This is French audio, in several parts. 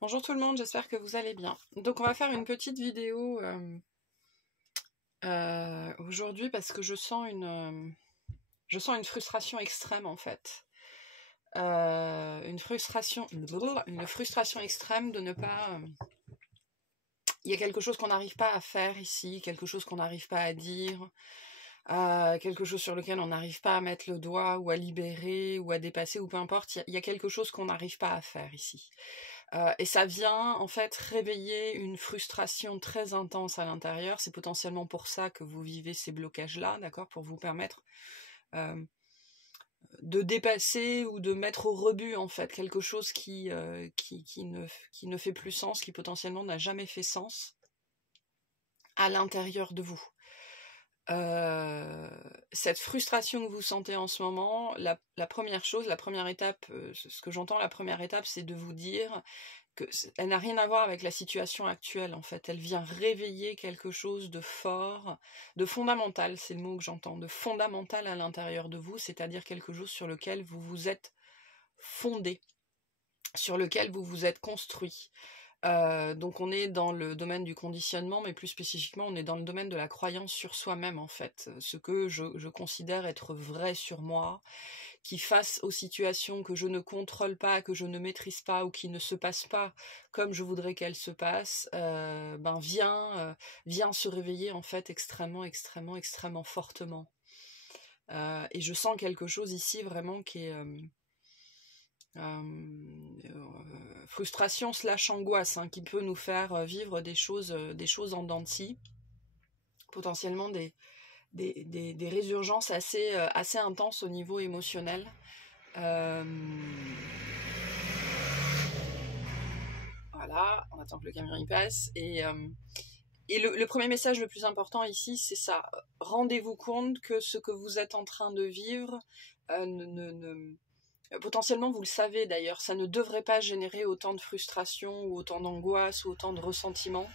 Bonjour tout le monde, j'espère que vous allez bien. Donc on va faire une petite vidéo aujourd'hui parce que je sens une frustration extrême en fait. Une frustration extrême de ne pas... il y a quelque chose qu'on n'arrive pas à faire ici, quelque chose qu'on n'arrive pas à dire, quelque chose sur lequel on n'arrive pas à mettre le doigt ou à libérer ou à dépasser ou peu importe, il y a quelque chose qu'on n'arrive pas à faire ici. Et ça vient en fait réveiller une frustration très intense à l'intérieur. C'est potentiellement pour ça que vous vivez ces blocages-là, d'accord, pour vous permettre de dépasser ou de mettre au rebut en fait quelque chose qui ne fait plus sens, qui potentiellement n'a jamais fait sens à l'intérieur de vous. Cette frustration que vous sentez en ce moment, la première chose, la première étape, ce que j'entends, la première étape, c'est de vous dire qu'elle n'a rien à voir avec la situation actuelle, en fait. Elle vient réveiller quelque chose de fort, de fondamental, c'est le mot que j'entends, de fondamental à l'intérieur de vous, c'est-à-dire quelque chose sur lequel vous vous êtes fondé, sur lequel vous vous êtes construit. Donc on est dans le domaine du conditionnement, mais plus spécifiquement on est dans le domaine de la croyance sur soi-même en fait, ce que je considère être vrai sur moi, qui face aux situations que je ne contrôle pas, que je ne maîtrise pas ou qui ne se passent pas comme je voudrais qu'elles se passent, vient se réveiller en fait extrêmement fortement. Et je sens quelque chose ici vraiment qui est... frustration / angoisse, hein, qui peut nous faire vivre des choses en dents de scie, potentiellement des résurgences assez intenses au niveau émotionnel. Voilà, on attend que le camion y passe. Et le premier message le plus important ici, c'est ça. Rendez-vous compte que ce que vous êtes en train de vivre potentiellement, vous le savez d'ailleurs, ça ne devrait pas générer autant de frustration ou autant d'angoisse ou autant de ressentiment.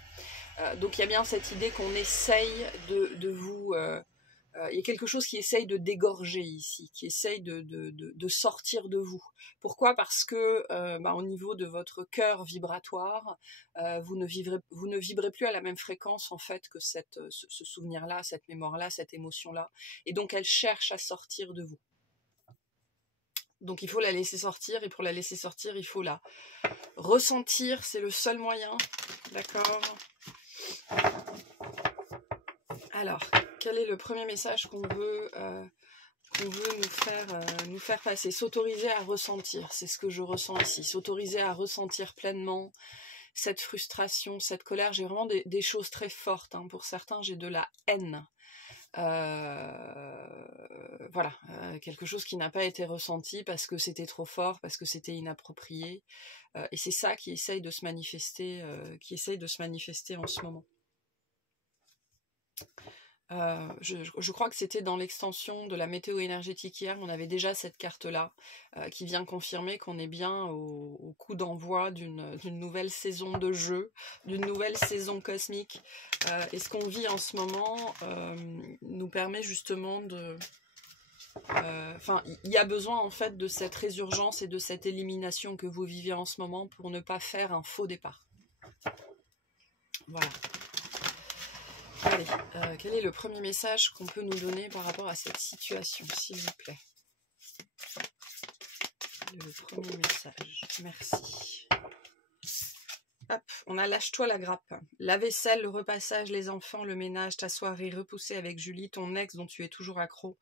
Donc il y a bien cette idée qu'on essaye de vous... il y a quelque chose qui essaye de dégorger ici, qui essaye de sortir de vous. Pourquoi ? Parce que au niveau de votre cœur vibratoire, vous ne vibrez plus à la même fréquence en fait que ce souvenir-là, cette mémoire-là, cette émotion-là. Et donc elle cherche à sortir de vous. Donc il faut la laisser sortir, et pour la laisser sortir, il faut la ressentir, c'est le seul moyen, d'accord ? Alors, quel est le premier message qu'on veut nous faire passer ? S'autoriser à ressentir, c'est ce que je ressens ici, s'autoriser à ressentir pleinement cette frustration, cette colère. J'ai vraiment des choses très fortes, hein. Pour certains, j'ai de la haine. Quelque chose qui n'a pas été ressenti parce que c'était trop fort, parce que c'était inapproprié, et c'est ça qui essaye de se manifester, en ce moment. Je crois que c'était dans l'extension de la météo énergétique hier, on avait déjà cette carte-là qui vient confirmer qu'on est bien au coup d'envoi d'une nouvelle saison de jeu, d'une nouvelle saison cosmique. Et ce qu'on vit en ce moment nous permet justement de... il y a besoin en fait de cette résurgence et de cette élimination que vous vivez en ce moment pour ne pas faire un faux départ. Voilà. Allez, quel est le premier message qu'on peut nous donner par rapport à cette situation, s'il vous plaît ? Le premier message, merci. Hop, on a lâche-toi la grappe. La vaisselle, le repassage, les enfants, le ménage, ta soirée repoussée avec Julie, ton ex dont tu es toujours accro,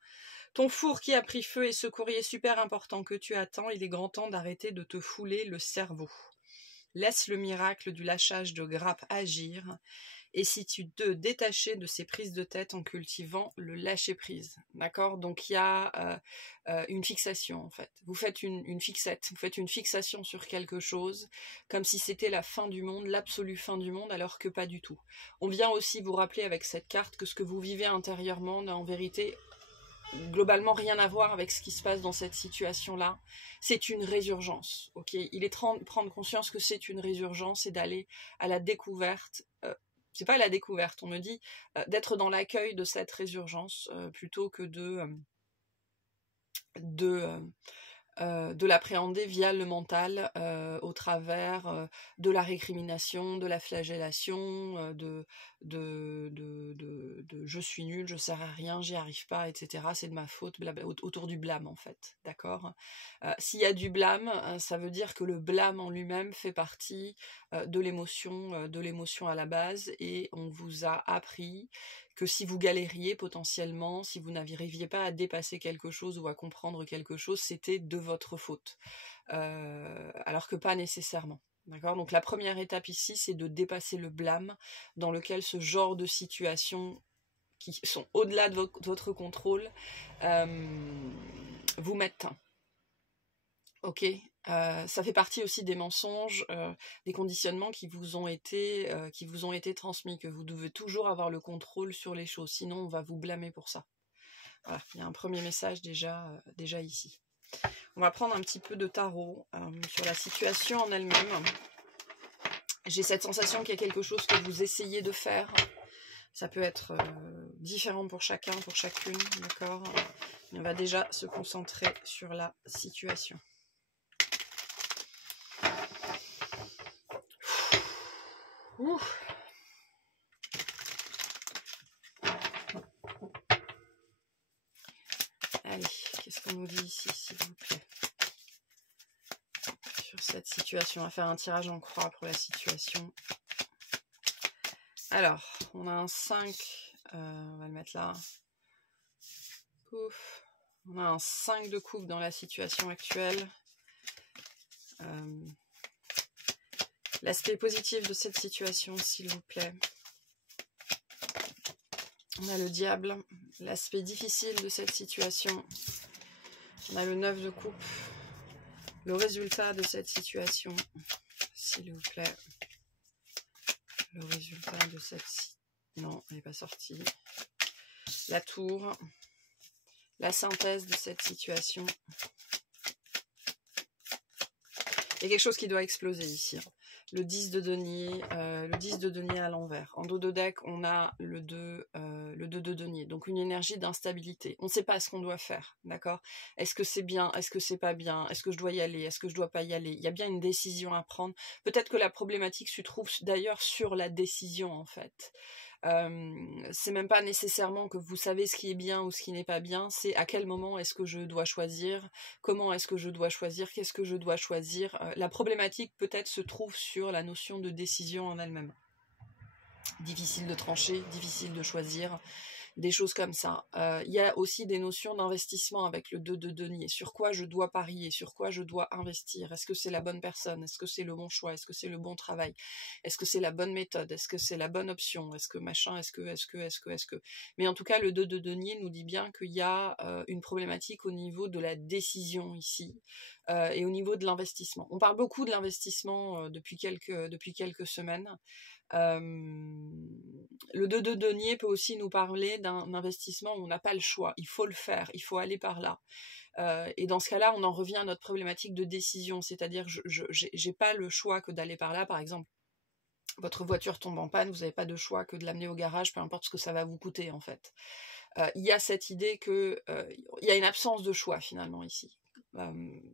ton four qui a pris feu et ce courrier super important que tu attends, il est grand temps d'arrêter de te fouler le cerveau. Laisse le miracle du lâchage de grappe agir. Et si tu te détachais de ces prises de tête en cultivant le lâcher-prise, d'accord ? Donc il y a une fixation en fait. Vous faites une fixette, vous faites une fixation sur quelque chose, comme si c'était la fin du monde, l'absolue fin du monde, alors que pas du tout. On vient aussi vous rappeler avec cette carte que ce que vous vivez intérieurement n'a en vérité globalement rien à voir avec ce qui se passe dans cette situation-là. C'est une résurgence, ok ? Il est temps de prendre conscience que c'est une résurgence et d'aller à la découverte. C'est pas la découverte, on me dit d'être dans l'accueil de cette résurgence plutôt que de l'appréhender via le mental, au travers de la récrimination, de la flagellation, de je suis nul, je sers à rien, j'y arrive pas, etc. C'est de ma faute, autour du blâme en fait, d'accord. S'il y a du blâme, ça veut dire que le blâme en lui-même fait partie de l'émotion à la base, et on vous a appris que si vous galériez potentiellement, si vous n'arriviez pas à dépasser quelque chose ou à comprendre quelque chose, c'était de votre faute. Alors que pas nécessairement. D'accord ? Donc la première étape ici, c'est de dépasser le blâme dans lequel ce genre de situations qui sont au-delà de votre contrôle vous mettent. Ok, ça fait partie aussi des mensonges, des conditionnements qui vous ont été transmis, que vous devez toujours avoir le contrôle sur les choses, sinon on va vous blâmer pour ça. Voilà, il y a un premier message déjà ici. On va prendre un petit peu de tarot sur la situation en elle-même. J'ai cette sensation qu'il y a quelque chose que vous essayez de faire. Ça peut être différent pour chacun, pour chacune, d'accord ? Mais on va déjà se concentrer sur la situation. Ouh. Allez, qu'est-ce qu'on nous dit ici, s'il vous plaît, sur cette situation? On va faire un tirage en croix pour la situation. Alors, on a un 5, on va le mettre là. Pouf. On a un 5 de coupe dans la situation actuelle. L'aspect positif de cette situation, s'il vous plaît. On a le diable. L'aspect difficile de cette situation. On a le 9 de coupe. Le résultat de cette situation, s'il vous plaît. Le résultat de cette... Non, elle n'est pas sortie. La tour. La synthèse de cette situation. Il y a quelque chose qui doit exploser ici. Le 10 de denier, à l'envers. En dos de deck, on a le 2 de denier. Donc une énergie d'instabilité. On ne sait pas ce qu'on doit faire, d'accord ? Est-ce que c'est bien ? Est-ce que c'est pas bien ? Est-ce que je dois y aller ? Est-ce que je dois pas y aller ? Il y a bien une décision à prendre. Peut-être que la problématique se trouve d'ailleurs sur la décision, en fait. C'est même pas nécessairement que vous savez ce qui est bien ou ce qui n'est pas bien, c'est à quel moment est-ce que je dois choisir, comment est-ce que je dois choisir, qu'est-ce que je dois choisir. La problématique peut-être se trouve sur la notion de décision en elle-même. Difficile de trancher, difficile de choisir, des choses comme ça. Il y a aussi des notions d'investissement avec le 2 de denier. Sur quoi je dois parier, sur quoi je dois investir. Est-ce que c'est la bonne personne? Est-ce que c'est le bon choix? Est-ce que c'est le bon travail? Est-ce que c'est la bonne méthode? Est-ce que c'est la bonne option? Est-ce que machin? Est-ce que... Mais en tout cas, le 2 de denier nous dit bien qu'il y a une problématique au niveau de la décision ici. Et au niveau de l'investissement. On parle beaucoup de l'investissement depuis quelques semaines. Le 2 de denier peut aussi nous parler d'un investissement où on n'a pas le choix, il faut le faire, il faut aller par là. Et dans ce cas-là, on en revient à notre problématique de décision, c'est-à-dire j'ai pas le choix que d'aller par là, par exemple. Votre voiture tombe en panne, vous n'avez pas de choix que de l'amener au garage, peu importe ce que ça va vous coûter en fait. Il y a cette idée que il y a une absence de choix finalement ici,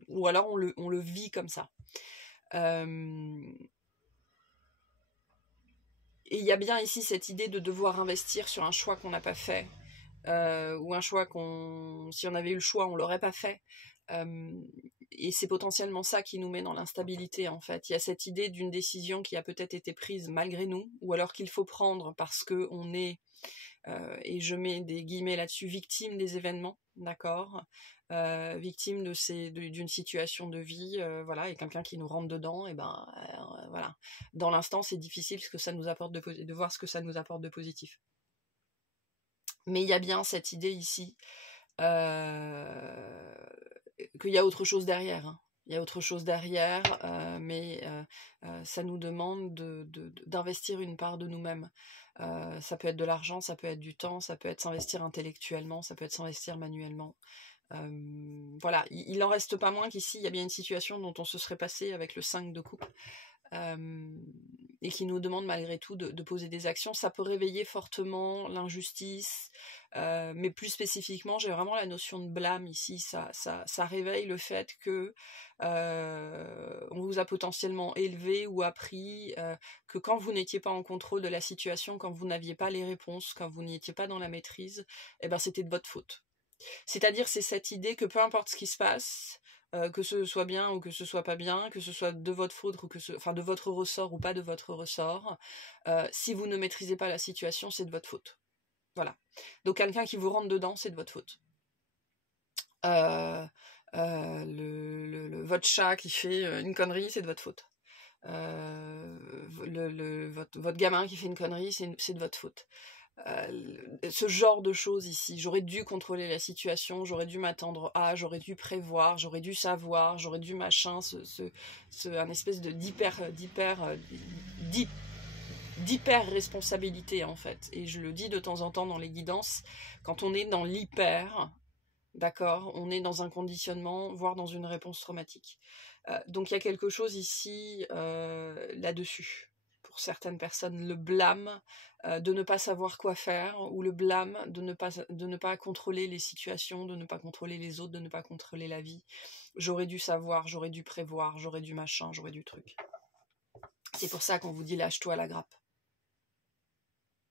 ou alors on le vit comme ça. Et il y a bien ici cette idée de devoir investir sur un choix qu'on n'a pas fait, ou un choix si on avait eu le choix, on l'aurait pas fait. Et c'est potentiellement ça qui nous met dans l'instabilité en fait. Il y a cette idée d'une décision qui a peut-être été prise malgré nous, ou alors qu'il faut prendre parce qu'on est, et je mets des guillemets là-dessus, victime des événements, d'accord, victime d'une situation de vie, voilà, et quelqu'un qui nous rentre dedans, et ben voilà. Dans l'instant, c'est difficile ce que ça nous apporte de voir ce que ça nous apporte de positif. Mais il y a bien cette idée ici qu'il y a autre chose derrière. Hein. Il y a autre chose derrière, mais ça nous demande d'investir une part de nous-mêmes. Ça peut être de l'argent, ça peut être du temps, ça peut être s'investir intellectuellement, ça peut être s'investir manuellement. Voilà, il n'en reste pas moins qu'ici, il y a bien une situation dont on se serait passé avec le 5 de coupe. et qui nous demande malgré tout de poser des actions. Ça peut réveiller fortement l'injustice, mais plus spécifiquement, j'ai vraiment la notion de blâme ici. Ça réveille le fait que on vous a potentiellement élevé ou appris que quand vous n'étiez pas en contrôle de la situation, quand vous n'aviez pas les réponses, quand vous n'étiez pas dans la maîtrise, eh ben c'était de votre faute. C'est-à-dire, c'est cette idée que peu importe ce qui se passe, que ce soit bien ou que ce soit pas bien, que ce soit de votre faute ou enfin de votre ressort ou pas de votre ressort, si vous ne maîtrisez pas la situation, c'est de votre faute. Voilà. Donc quelqu'un qui vous rentre dedans, c'est de votre faute. Votre chat qui fait une connerie, c'est de votre faute. Votre gamin qui fait une connerie, c'est de votre faute. Ce genre de choses ici, j'aurais dû contrôler la situation, j'aurais dû m'attendre à, j'aurais dû prévoir, j'aurais dû savoir, j'aurais dû machin, un espèce d'hyper responsabilité en fait. Et je le dis de temps en temps dans les guidances, quand on est dans l'hyper, d'accord, on est dans un conditionnement, voire dans une réponse traumatique. Donc il y a quelque chose ici là-dessus. Pour certaines personnes, le blâme de ne pas savoir quoi faire, ou le blâme de ne pas contrôler les situations, de ne pas contrôler les autres, de ne pas contrôler la vie. J'aurais dû savoir, j'aurais dû prévoir, j'aurais dû machin, j'aurais dû truc. C'est pour ça qu'on vous dit lâche-toi la grappe.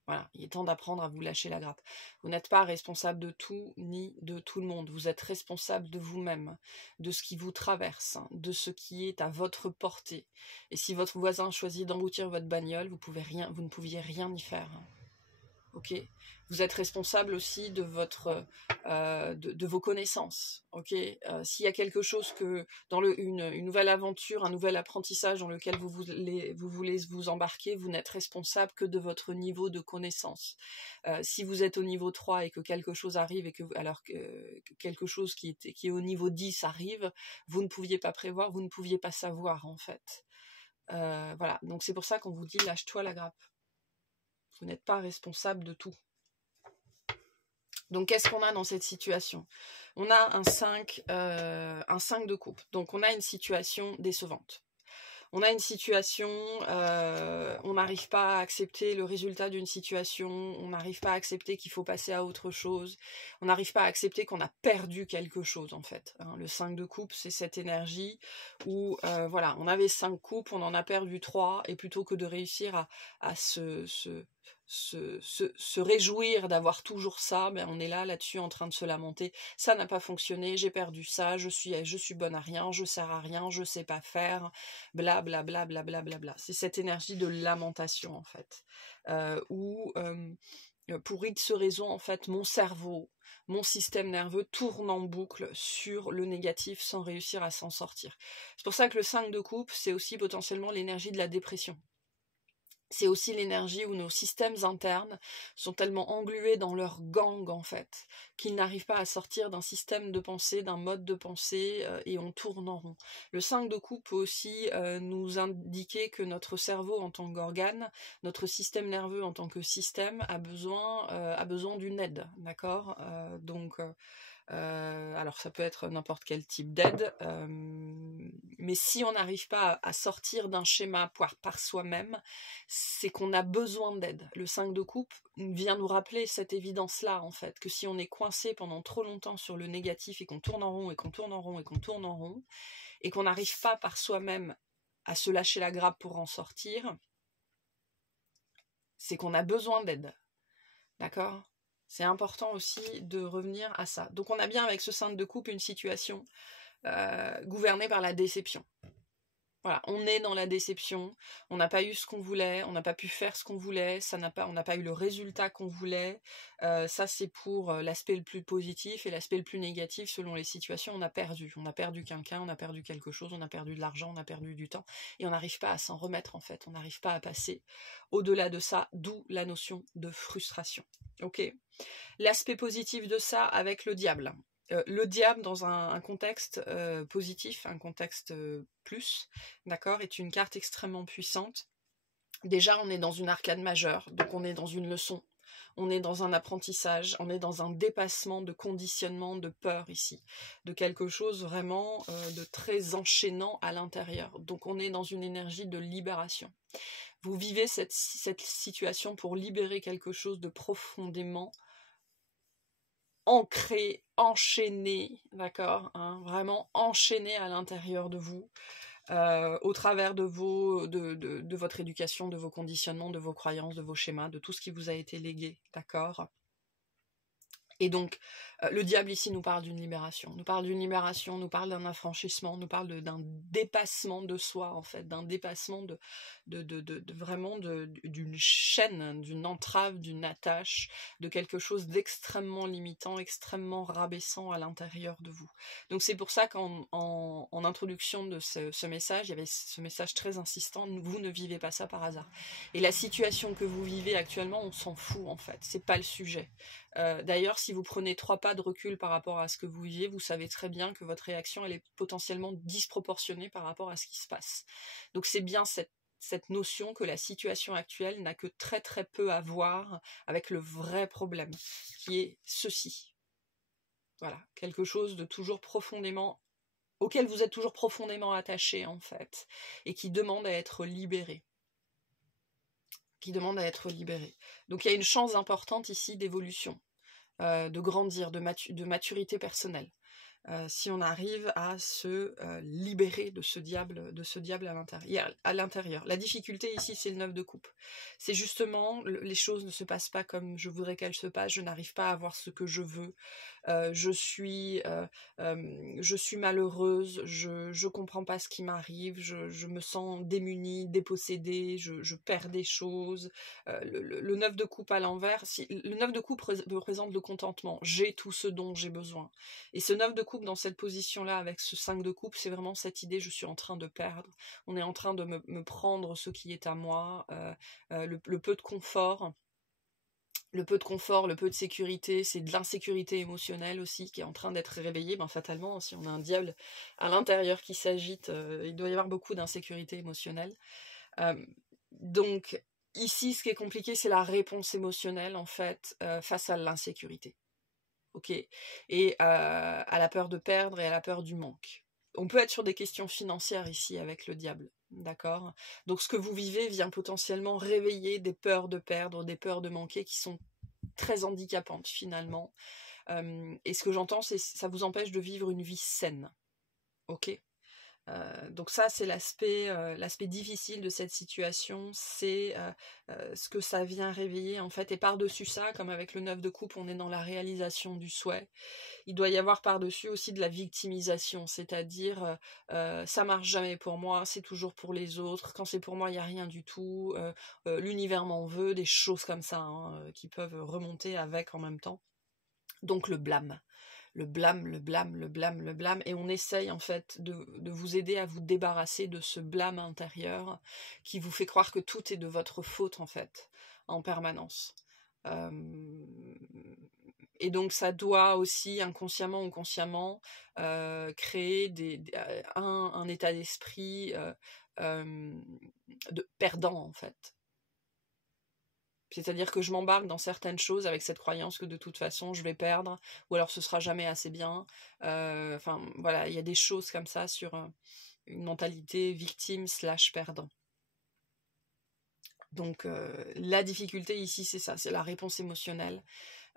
Voilà, il est temps d'apprendre à vous lâcher la grappe. Vous n'êtes pas responsable de tout ni de tout le monde. Vous êtes responsable de vous-même, de ce qui vous traverse, de ce qui est à votre portée. Et si votre voisin choisit d'emboutir votre bagnole, vous ne pouviez rien y faire. Ok, vous êtes responsable aussi de de vos connaissances. Ok, s'il y a quelque chose que dans une nouvelle aventure, un nouvel apprentissage dans lequel vous voulez vous embarquer, vous n'êtes responsable que de votre niveau de connaissance. Si vous êtes au niveau 3 et que quelque chose arrive alors que quelque chose qui est au niveau 10 arrive, vous ne pouviez pas prévoir, vous ne pouviez pas savoir en fait. Voilà, donc c'est pour ça qu'on vous dit lâche-toi la grappe. Vous n'êtes pas responsable de tout. Donc, qu'est-ce qu'on a dans cette situation? On a un 5 de coupe. Donc, on a une situation décevante. On a une situation, on n'arrive pas à accepter le résultat d'une situation, on n'arrive pas à accepter qu'il faut passer à autre chose, on n'arrive pas à accepter qu'on a perdu quelque chose en fait. Le 5 de coupe, c'est cette énergie où, voilà, on avait 5 coupes, on en a perdu 3, et plutôt que de réussir à se réjouir d'avoir toujours ça, ben on est là-dessus en train de se lamenter. Ça n'a pas fonctionné, j'ai perdu ça, je suis bonne à rien, je sers à rien, je sais pas faire, bla bla bla bla bla bla bla. C'est cette énergie de lamentation en fait, où pour X raisons en fait mon cerveau, mon système nerveux tourne en boucle sur le négatif sans réussir à s'en sortir. C'est pour ça que le 5 de coupe, c'est aussi potentiellement l'énergie de la dépression. C'est aussi l'énergie où nos systèmes internes sont tellement englués dans leur gang en fait, qu'ils n'arrivent pas à sortir d'un système de pensée, d'un mode de pensée, et on tourne en rond. Le 5 de coupe peut aussi nous indiquer que notre cerveau en tant qu'organe, notre système nerveux en tant que système a besoin d'une aide, d'accord, alors ça peut être n'importe quel type d'aide, mais si on n'arrive pas à sortir d'un schéma par soi-même, c'est qu'on a besoin d'aide. Le 5 de coupe vient nous rappeler cette évidence-là, en fait, que si on est coincé pendant trop longtemps sur le négatif et qu'on tourne en rond et qu'on tourne en rond et qu'on tourne en rond, et qu'on n'arrive pas par soi-même à se lâcher la grappe pour en sortir, c'est qu'on a besoin d'aide. D'accord ? C'est important aussi de revenir à ça. Donc on a bien avec ce 5 de coupe une situation gouvernée par la déception. Voilà, on est dans la déception, on n'a pas eu ce qu'on voulait, on n'a pas pu faire ce qu'on voulait, on n'a pas eu le résultat qu'on voulait. Ça c'est pour l'aspect le plus positif, et l'aspect le plus négatif selon les situations, on a perdu quelqu'un, on a perdu quelque chose, on a perdu de l'argent, on a perdu du temps, et on n'arrive pas à s'en remettre en fait, on n'arrive pas à passer au-delà de ça, d'où la notion de frustration. Ok. L'aspect positif de ça avec le diable. Le diable dans un contexte positif, un contexte plus, d'accord, est une carte extrêmement puissante. Déjà, on est dans une arcane majeure, donc on est dans une leçon. On est dans un apprentissage, on est dans un dépassement de conditionnement, de peur ici, de quelque chose vraiment de très enchaînant à l'intérieur. Donc on est dans une énergie de libération. Vous vivez cette situation pour libérer quelque chose de profondément ancré, enchaîné, d'accord, hein, vraiment enchaîné à l'intérieur de vous, au travers de votre éducation, de vos conditionnements, de vos croyances, de vos schémas, de tout ce qui vous a été légué, d'accord. Et donc, le diable ici nous parle d'une libération, nous parle d'un affranchissement, nous parle d'un dépassement de soi, en fait, d'un dépassement vraiment d'une chaîne, d'une entrave, d'une attache, de quelque chose d'extrêmement limitant, extrêmement rabaissant à l'intérieur de vous. Donc c'est pour ça qu'en introduction de ce message, il y avait ce message très insistant, vous ne vivez pas ça par hasard. Et la situation que vous vivez actuellement, on s'en fout en fait, c'est pas le sujet. D'ailleurs, si vous prenez 3 pas de recul par rapport à ce que vous vivez, vous savez très bien que votre réaction elle est potentiellement disproportionnée par rapport à ce qui se passe. Donc c'est bien cette notion que la situation actuelle n'a que très très peu à voir avec le vrai problème, qui est ceci. Voilà, quelque chose de toujours profondément, auquel vous êtes toujours profondément attaché en fait, et qui demande à être libéré. Donc il y a une chance importante ici d'évolution, de grandir, de maturité personnelle. Si on arrive à se libérer de ce diable à l'intérieur. La difficulté ici, c'est le 9 de coupe. C'est justement, les choses ne se passent pas comme je voudrais qu'elles se passent, je n'arrive pas à avoir ce que je veux, je suis malheureuse, je comprends pas ce qui m'arrive, je me sens démunie, dépossédée, je perds des choses. Le 9 de coupe à l'envers, le 9 de coupe représente le contentement, j'ai tout ce dont j'ai besoin. Et ce 9 de coupe dans cette position-là, avec ce 5 de coupe, c'est vraiment cette idée, je suis en train de perdre, on est en train de me prendre ce qui est à moi, le peu de confort. Le peu de sécurité, c'est de l'insécurité émotionnelle aussi qui est en train d'être réveillée. Ben, fatalement, si on a un diable à l'intérieur qui s'agite, il doit y avoir beaucoup d'insécurité émotionnelle. Donc ici, ce qui est compliqué, c'est la réponse émotionnelle en fait face à l'insécurité. Ok, et à la peur de perdre et à la peur du manque. On peut être sur des questions financières ici avec le diable, d'accord? Donc ce que vous vivez vient potentiellement réveiller des peurs de perdre, des peurs de manquer qui sont très handicapantes finalement. Et ce que j'entends, c'est que ça vous empêche de vivre une vie saine, ok? Donc ça, c'est l'aspect difficile de cette situation, c'est ce que ça vient réveiller en fait. Et par-dessus ça, comme avec le 9 de coupe, on est dans la réalisation du souhait. Il doit y avoir par-dessus aussi de la victimisation, c'est-à-dire ça marche jamais pour moi, c'est toujours pour les autres, quand c'est pour moi, il n'y a rien du tout, l'univers m'en veut, des choses comme ça hein, qui peuvent remonter avec en même temps. Donc le blâme, et on essaye en fait de vous aider à vous débarrasser de ce blâme intérieur qui vous fait croire que tout est de votre faute en fait, en permanence. Et donc ça doit aussi inconsciemment ou consciemment créer un état d'esprit de perdant en fait. C'est-à-dire que je m'embarque dans certaines choses avec cette croyance que de toute façon je vais perdre, ou alors ce sera jamais assez bien. Enfin voilà, il y a des choses comme ça sur une mentalité victime / perdant. Donc la difficulté ici c'est ça, c'est la réponse émotionnelle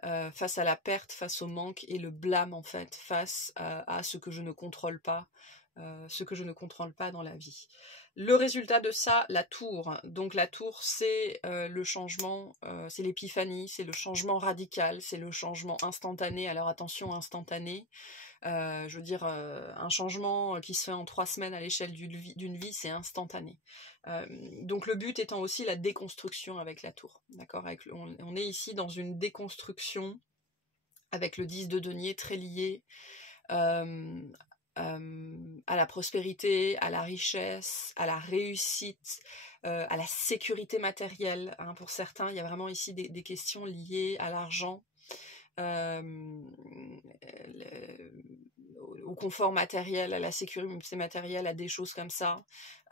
face à la perte, face au manque et le blâme en fait, face à ce que je ne contrôle pas. Dans la vie. Le résultat de ça, la tour. Donc la tour, c'est le changement, c'est l'épiphanie, c'est le changement radical, c'est le changement instantané. Alors attention, instantané. Je veux dire, un changement qui se fait en 3 semaines à l'échelle d'une vie, c'est instantané. Donc le but étant aussi la déconstruction avec la tour. D'accord, on est ici dans une déconstruction avec le 10 de denier très lié à la prospérité, à la richesse, à la réussite, à la sécurité matérielle. Hein. Pour certains, il y a vraiment ici des questions liées à l'argent. au confort matériel, à la sécurité matérielle, à des choses comme ça.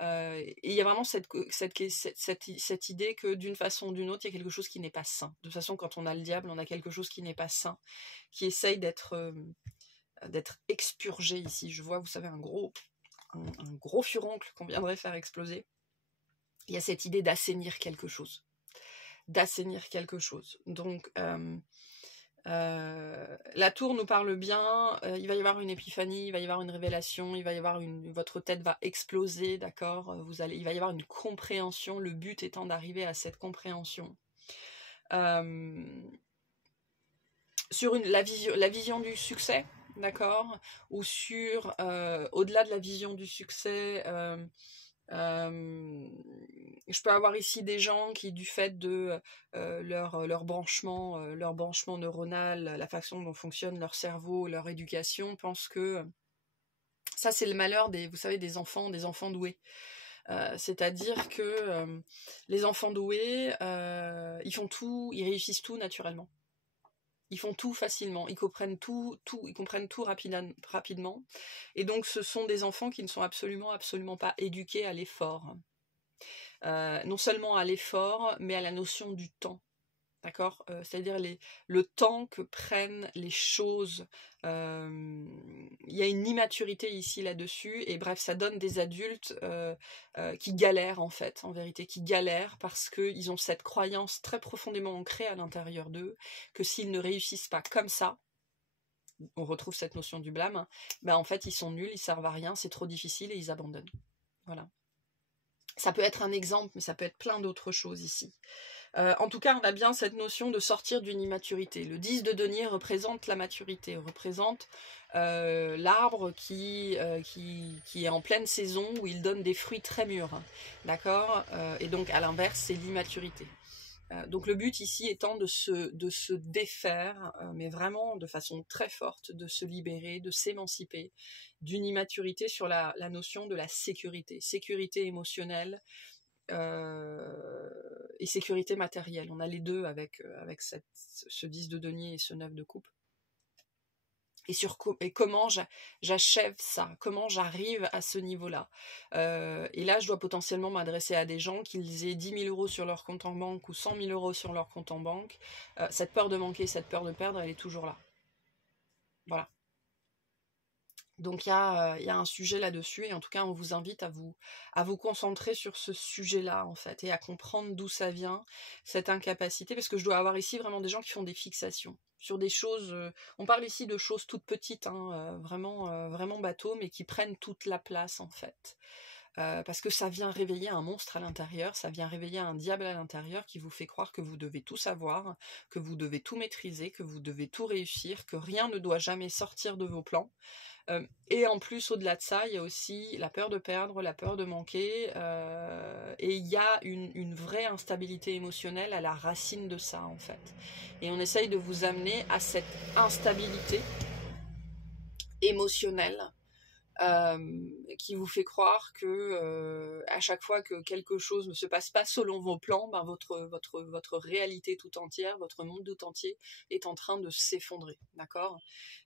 Et il y a vraiment cette idée que d'une façon ou d'une autre, il y a quelque chose qui n'est pas sain. De toute façon, quand on a le diable, on a quelque chose qui n'est pas sain, qui essaye d'être expurgé ici. Je vois, vous savez, un gros furoncle qu'on viendrait faire exploser. Il y a cette idée d'assainir quelque chose. Donc, la tour nous parle bien, il va y avoir une épiphanie, il va y avoir une révélation, votre tête va exploser, d'accord, il va y avoir une compréhension, le but étant d'arriver à cette compréhension. Sur la vision du succès, d'accord, ou sur, au-delà de la vision du succès, je peux avoir ici des gens qui, du fait de leur branchement neuronal, la façon dont fonctionne leur cerveau, leur éducation, pensent que ça c'est le malheur vous savez, des enfants doués. C'est-à-dire que les enfants doués, ils font tout, ils réussissent tout naturellement. Ils font tout facilement, ils comprennent tout rapidement. Et donc ce sont des enfants qui ne sont absolument pas éduqués à l'effort. Non seulement à l'effort, mais à la notion du temps. D'accord, c'est-à-dire le temps que prennent les choses. Il y a une immaturité ici là-dessus, et bref, ça donne des adultes qui galèrent en fait, en vérité, qui galèrent parce qu'ils ont cette croyance très profondément ancrée à l'intérieur d'eux, que s'ils ne réussissent pas comme ça, on retrouve cette notion du blâme, ben en fait ils sont nuls, ils servent à rien, c'est trop difficile et ils abandonnent. Voilà. Ça peut être un exemple, mais ça peut être plein d'autres choses ici. En tout cas, on a bien cette notion de sortir d'une immaturité. Le 10 de denier représente la maturité, représente l'arbre qui est en pleine saison, où il donne des fruits très mûrs. D'accord, et donc, à l'inverse, c'est l'immaturité. Donc le but ici étant de se défaire, mais vraiment de façon très forte, de se libérer, de s'émanciper d'une immaturité sur la notion de la sécurité émotionnelle, et sécurité matérielle. On a les deux avec ce 10 de denier et ce 9 de coupe. Et comment j'achève ça, comment j'arrive à ce niveau-là. Et là, je dois potentiellement m'adresser à des gens, qu'ils aient 10 000 euros sur leur compte en banque ou 100 000 euros sur leur compte en banque. Cette peur de manquer, cette peur de perdre, elle est toujours là. Voilà. Donc il y a un sujet là-dessus, et en tout cas on vous invite à vous concentrer sur ce sujet-là en fait, et à comprendre d'où ça vient, cette incapacité, parce que je dois avoir ici vraiment des gens qui font des fixations sur des choses, on parle ici de choses toutes petites, hein, vraiment bateau, mais qui prennent toute la place en fait. Parce que ça vient réveiller un monstre à l'intérieur, ça vient réveiller un diable à l'intérieur qui vous fait croire que vous devez tout savoir, que vous devez tout maîtriser, que vous devez tout réussir, que rien ne doit jamais sortir de vos plans. Et en plus, au-delà de ça, il y a aussi la peur de perdre, la peur de manquer, et il y a une vraie instabilité émotionnelle à la racine de ça, en fait. Et on essaye de vous amener à cette instabilité émotionnelle qui vous fait croire que à chaque fois que quelque chose ne se passe pas selon vos plans, ben votre réalité tout entière, votre monde tout entier est en train de s'effondrer, d'accord?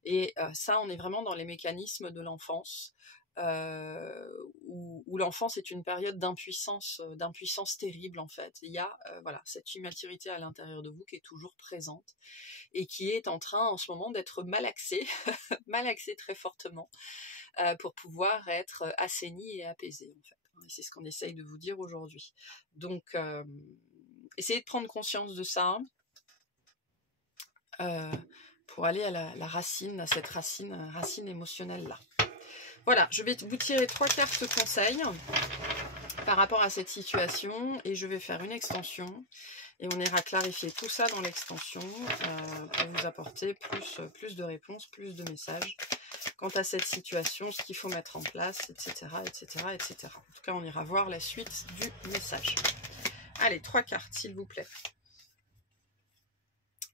Et ça, on est vraiment dans les mécanismes de l'enfance, où l'enfance est une période d'impuissance terrible en fait. Il y a voilà, cette immaturité à l'intérieur de vous qui est toujours présente et qui est en train en ce moment d'être malaxée, malaxée très fortement, pour pouvoir être assaini et apaisé en fait. C'est ce qu'on essaye de vous dire aujourd'hui. Donc essayez de prendre conscience de ça pour aller à la racine, à cette racine émotionnelle là. Voilà, je vais vous tirer 3 cartes conseils par rapport à cette situation, et je vais faire une extension et on ira clarifier tout ça dans l'extension pour vous apporter plus de réponses, plus de messages quant à cette situation, ce qu'il faut mettre en place, etc., etc., etc. En tout cas, on ira voir la suite du message. Allez, 3 cartes, s'il vous plaît.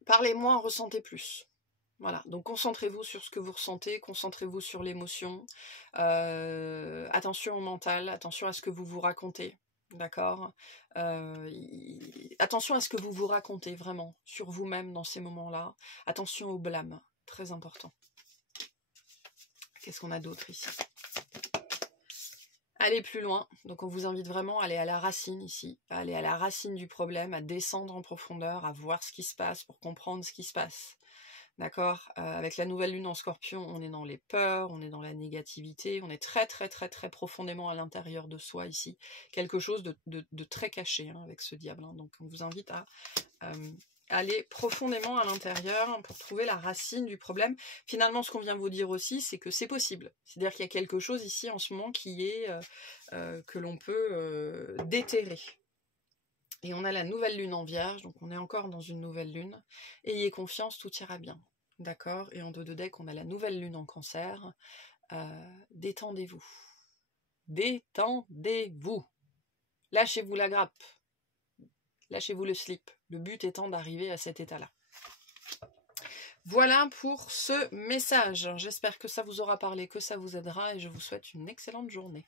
Parlez moins, ressentez plus. Voilà, donc concentrez-vous sur ce que vous ressentez, concentrez-vous sur l'émotion. Attention au mental, attention à ce que vous vous racontez. d'accord? Attention à ce que vous vous racontez, vraiment, sur vous-même dans ces moments-là. Attention au blâme, très important. Qu'est-ce qu'on a d'autre ici? Aller plus loin, donc on vous invite vraiment à aller à la racine ici, à aller à la racine du problème, à descendre en profondeur, à voir ce qui se passe pour comprendre ce qui se passe. D'accord? Avec la nouvelle lune en Scorpion, on est dans les peurs, on est dans la négativité, on est très très très très profondément à l'intérieur de soi ici. Quelque chose de très caché hein, avec ce diable. Hein. Donc on vous invite à aller profondément à l'intérieur pour trouver la racine du problème. Finalement, ce qu'on vient vous dire aussi, c'est que c'est possible. C'est-à-dire qu'il y a quelque chose ici en ce moment qui est que l'on peut déterrer. Et on a la nouvelle lune en Vierge, donc on est encore dans une nouvelle lune. Ayez confiance, tout ira bien. D'accord? Et en dos de deck, on a la nouvelle lune en Cancer. Détendez-vous. Détendez-vous. Lâchez-vous la grappe. Lâchez-vous le slip. Le but étant d'arriver à cet état-là. Voilà pour ce message. J'espère que ça vous aura parlé, que ça vous aidera et je vous souhaite une excellente journée.